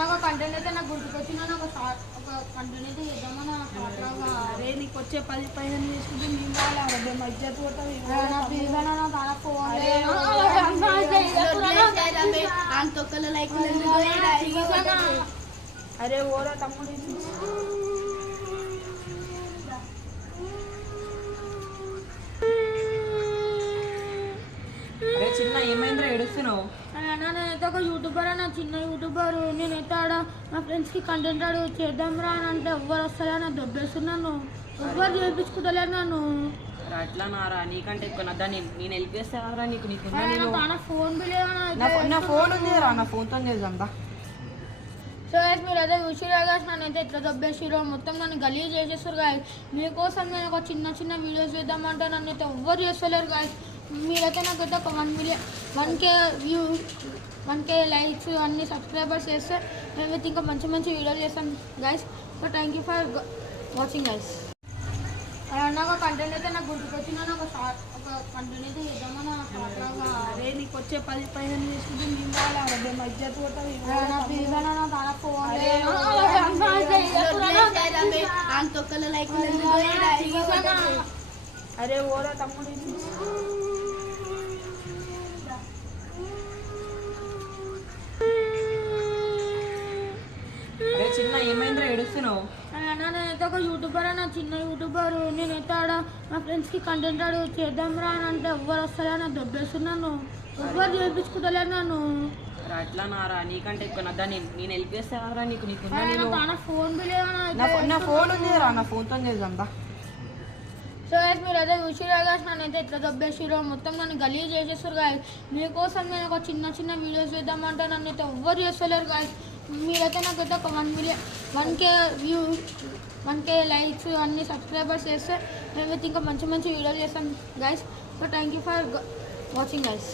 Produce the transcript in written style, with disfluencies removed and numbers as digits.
నాకు కంటెంట్ అయితే నాకు గుర్తుకొచ్చిన ఒక కంటెంట్ అయితే చేద్దామని అరే నీకు వచ్చే 10-15 తీసుకుంటే మేము కావాలి మా ఇజ్జత్ పోతుంది అరే ఓరా తమ్ముడు చిన్న ఏమైందిరా ఏడుస్తున్నావు? నేనైతే ఒక యూట్యూబర్ అన్న చిన్న యూట్యూబర్. నేనైతే ఆడ మా ఫ్రెండ్స్కి కంటెంట్ ఆడు చేద్దాం రా అని అంటే ఎవ్వరు వస్తారా అని దొబ్బేస్తున్నాను. ఎవ్వరు చేయించుకుంటలేరు నన్ను. అట్లా నారా నీకంటే ఎక్కువ దాన్ని నేను హెల్ప్ చేస్తారా నీకు? ఫోన్ నా ఫోన్ ఉంది రా, నా ఫోన్తో చేద్దాం దా. సో గైస్ మీరైతే చూసిరా గైస్ నన్నైతే ఎట్లా దొబ్బేసిరో మొత్తం నన్ను గలీజ్ చేసేస్తారు గాయస్. మీకోసం నేను ఒక చిన్న చిన్న వీడియోస్ చేద్దామంటే నన్ను అయితే ఎవ్వరు చేస్తలేరు గాయస్. మీరైతే నాకైతే ఒక 1K లైక్స్ అన్ని సబ్స్క్రైబర్స్ చేస్తే మేమైతే ఇంకా మంచి మంచి వీడియోలు చేస్తాం guys. So thank you for watching guys. నాకు కంటెంట్ అయితే నాకు గుర్తుకొచ్చిన ఒక కంటెంట్ అయితే చేద్దామని అరే నీకు వచ్చే 10-15 తీసుకుంటే మేము కావాలి మా ఇజ్జత్ పోతుంది అరే ఓరా తమ్ముడు చిన్న ఏమైందిరా ఏడుస్తున్నావు? నేనైతే ఒక యూట్యూబర్ అన్న చిన్న యూట్యూబర్. నేనైతే ఆడ మా ఫ్రెండ్స్కి కంటెంట్ ఆడు చేద్దాం రా అని అంటే ఎవ్వరు వస్తారా అని దొబ్బేస్తున్నాను. ఎవ్వరు చేయించుకుంటలేరు నన్ను. అట్లా నారా నీకంటే ఎక్కువ దాన్ని నేను హెల్ప్ చేస్తారా నీకు? ఫోన్ నా ఫోన్ ఉంది రా, నా ఫోన్తో చేద్దాం దా. సో గైస్ మీరైతే చూసిరా గైస్ నన్నైతే ఎట్లా దొబ్బేసిరో మొత్తం నన్ను గలీజ్ చేసేస్తారు గాయస్. మీకోసం నేను ఒక చిన్న చిన్న వీడియోస్ చేద్దామంటే నన్ను అయితే ఎవ్వరు చేస్తలేరు గాయస్. మీరైతే నాకైతే ఒక 1K లైక్స్ అన్ని సబ్స్క్రైబర్స్ చేస్తే మేమైతే ఇంకా మంచి మంచి వీడియోలు చేస్తాం guys. So thank you for watching guys.